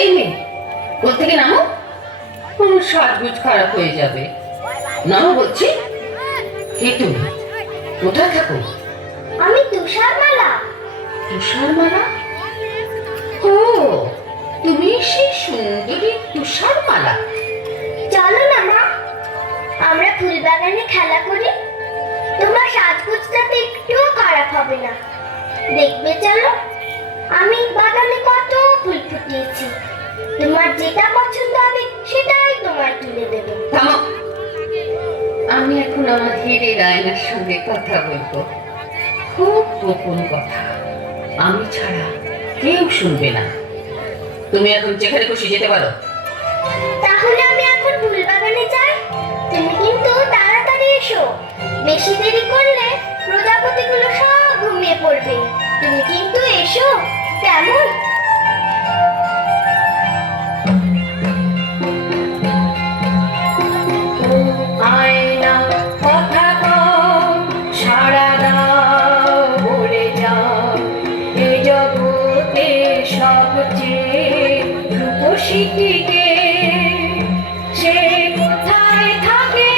এই মেয়ে, কোথা থেকে নামো, কোনো সাজগোজ খারাপ হয়ে যাবে। নামো বলছি। কে তুমি? কোথায় থাকো? আমি তুষারমালা। তুষারমালা? ও, তুমি সেই সুন্দরী তুষারমালা। চলো না মা, আমরা ফুল বাগানে খেলা করি। তোমার সাজগোজটাতে একটুও খারাপ হবে না। দেখবে চলো, আমি বাগানে কত ফুল ফুটিয়েছি। তোমার যেটা পছন্দ হবে সেটাই তোমায় তুলে দেবো। থামো, আমি এখন আমার হিরের আয়নার সঙ্গে কথা বলবো। খুব গোপন কথা, আমি ছাড়া কেউ শুনবে না। তুমি এখন যেখানে খুশি যেতে পারো। তাহলে আমি এখন ফুল বাগানে যাই। তুমি কিন্তু তাড়াতাড়ি এসো। বেশি দেরি করলে প্রজাপতিগুলো সব ঘুমিয়ে পড়বে। তুমি কিন্তু এসো, কেমন? আয়না কথা কও, সাড়া দাও, বলে যাও, এ জগতে সবচেয়ে রূপসী কে? সে কোথায় থাকে?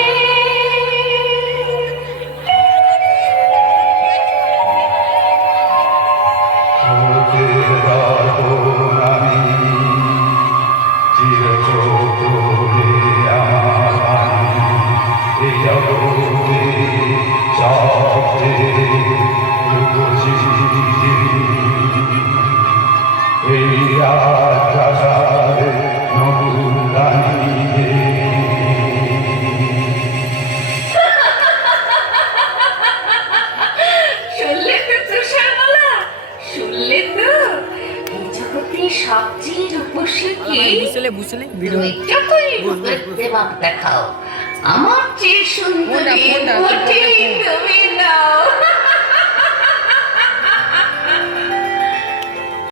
শুনলে তো তুষারমালা, শুনলে তো? এই জগতে সবচেয়ে রূপসী কে? বুঝলে ভিডিও তুমি যতই রূপের দেমাক দেখাও, আমার চেয়ে সুন্দরী কোনটা? কোটি তুমি নাও।